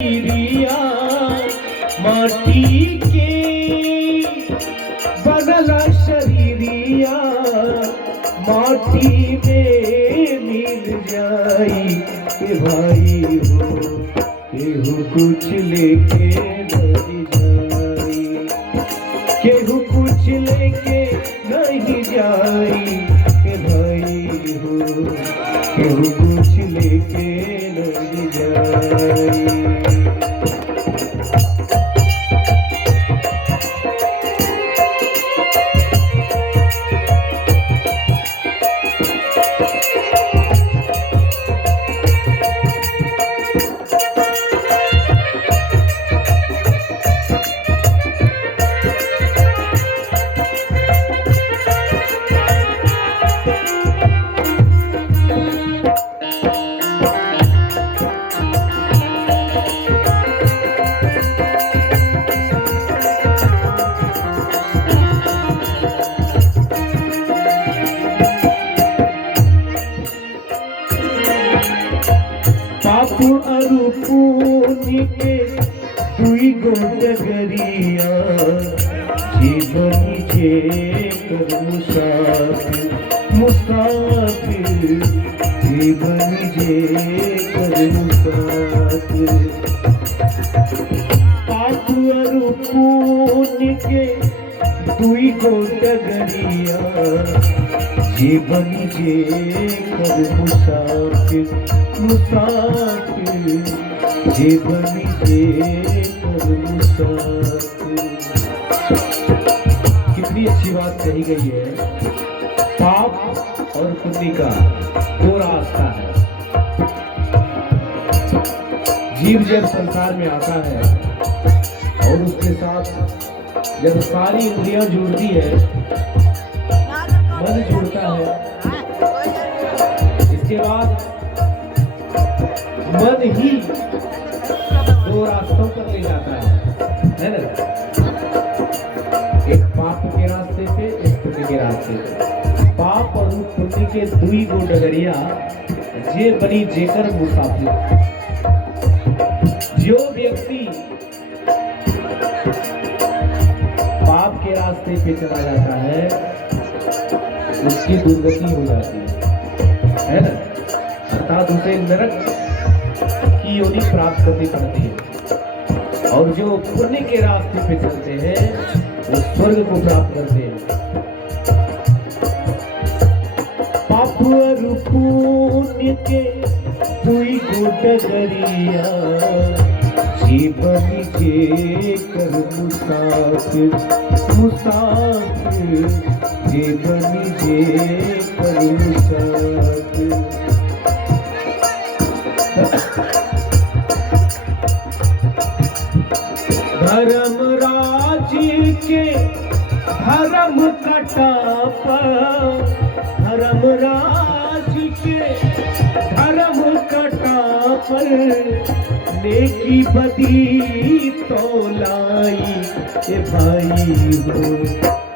रिया माटी के बनला शरीरिया माटी में मिल जाई के भाई हो केहू कुछ लेके नहीं जाई, केहू कुछ लेके नहीं जाई के भाई हो केहू कुछ लेके नहीं जाई। पाप अरु पुण्य के दुई गो डगरिया जीवन के कर मुसाफिर मुसाफिर जीवन के कर मुसाफिर। पाप अरु पुण्य के दुई गो डगरिया जीवन के कर मुसाफिर मुसाफिर जीवन के कर मुसाफिर। कितनी अच्छी बात कही गई है। पाप और पुण्य का दो रास्ता है। जीव जब संसार में आता है और उसके साथ जब सारी इंद्रियां जुड़ती है, मन जुड़ता है, इसके बाद मन ही दो रास्तों पर ले जाता है ना। एक पाप के रास्ते पे, एक पुण्य के रास्ते पे। पाप और पुण्य के दुई गो डगरिया जे बनी जेकर मुसाफिर। जो व्यक्ति पाप के रास्ते पे चला जाता है उसकी दुर्गति हो जाती है ना, अर्थात उसे नरक की योनि प्राप्त करनी पड़ती है। और जो पुण्य के रास्ते पे चलते हैं वो स्वर्ग को प्राप्त करते हैं। पाप अरु पुण्य के दुई गो डगरिया जीवन के कर मुसाफिर मुसाफिर जीवन के कर मुसाफिर। धर्मराज के धर्म कटापा, धर्मराज के धर्म कटापा नेकी बदी तोलाई के भाई हो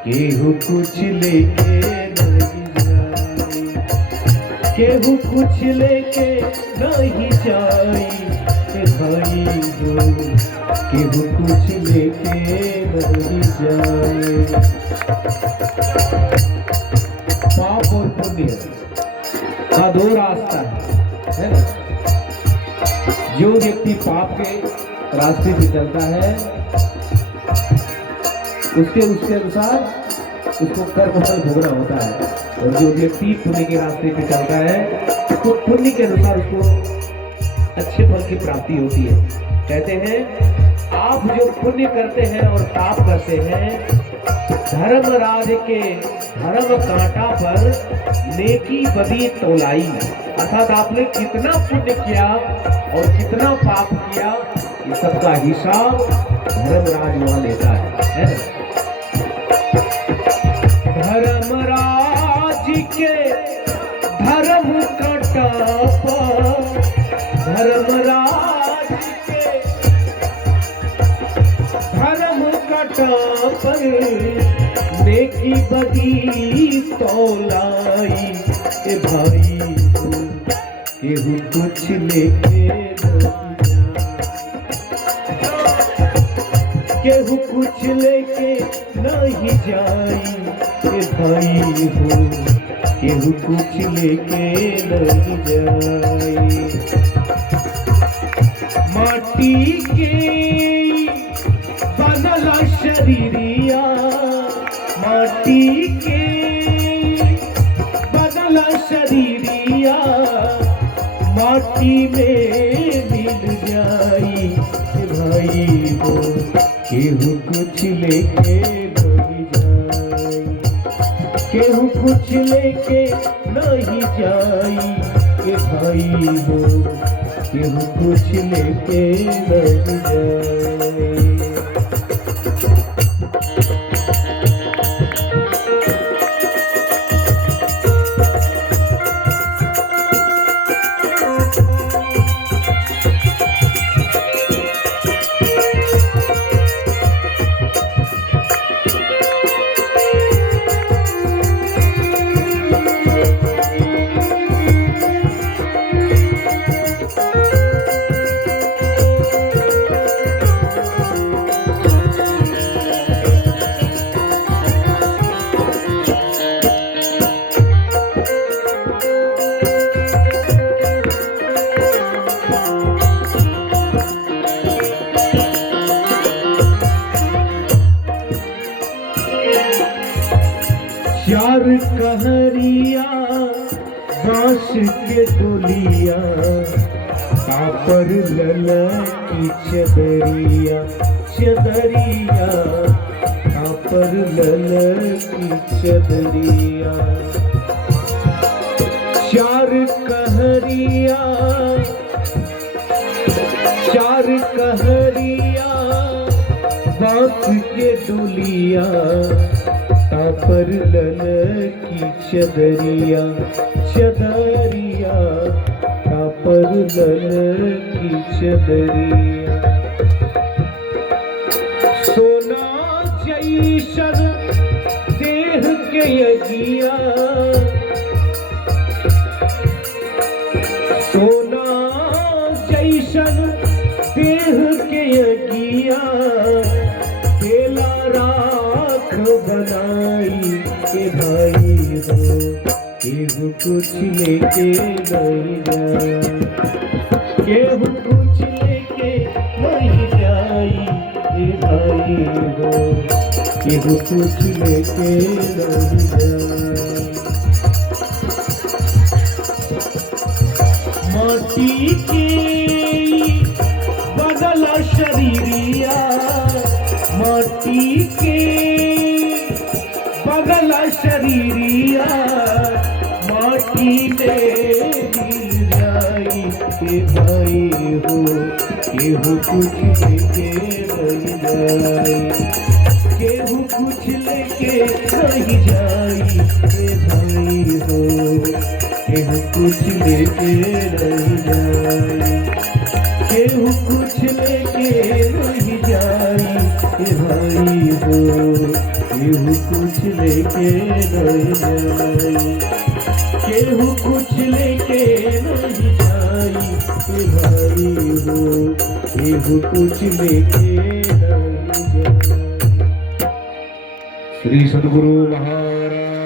केहू कुछ लेके नहीं जाई, केहू कुछ लेके नहीं जाई के भाई हो केहू कुछ लेके नहीं जाए। पाप और पुण्य का दो रास्ता है ना। जो व्यक्ति पाप के रास्ते पे चलता है उसके अनुसार उसको कर्म फल भोगना होता है, और जो व्यक्ति पुण्य के रास्ते पे चलता है तो पुण्य के अनुसार उसको अच्छे फल की प्राप्ति होती है। कहते हैं आप जो पुण्य करते हैं और पाप करते हैं, धर्मराज के धर्म कांटा पर नेकी बदी तोलाई, अर्थात आपने कितना पुण्य किया और कितना पाप किया ये सबका हिसाब धर्मराज वहां लेता है ना। धर्मराज के धर्म कांटा पर, धर्मराज के धर्म कांटा पर नेकी बदी तोलाई के भाई केहू कुछ लेके नहीं जाए, केहू कुछ लेके नहीं जाई ए भाई हो, केहू कुछ लेके नहीं जाई। माटी के बनला शरीरिया, माटी के बनला शरीरिया, माटी में मिल जाई भाई हो, केहू कुछ लेके नहीं जाई, केहू कुछ लेके नहीं जाई ए भाई हो, केहू कुछ लेके नहीं जाई। चार कहरिया बांस के डोलिया, कापर ललकी चदरिया, चदरिया कापर ललकी चदरिया। चार कहरिया, चार कहरिया बांस के डोलिया, कापर ललकी चदरिया, चदरिया कापर ललकी चदरिया। सोना जैसन देह के यगिया, सोना जैसन देह के यगिया, केला राख बनाई के भाई हो, केहू कुछ लेके नहीं जाई, केहू कुछ लेके नहीं जाई ए भाई हो, केहू कुछ लेके नहीं जाई। माटी के बनला शरीरिया, माटी के बनला शरीरिया, माटी में मिल जाई के भाई हो, केहू कुछ लेके नहीं जाई, केहू कुछ लेके नहीं जाई के भाई हो, केहू कुछ लेके नहीं जाई, केहू कुछ लेके नहीं जाई ए भाई हो, केहू कुछ लेके नहीं जाई, केहू कुछ लेके नहीं जाई ए भाई हो, केहू कुछ लेके नहीं जाई। श्री सद्गुरु महाराज।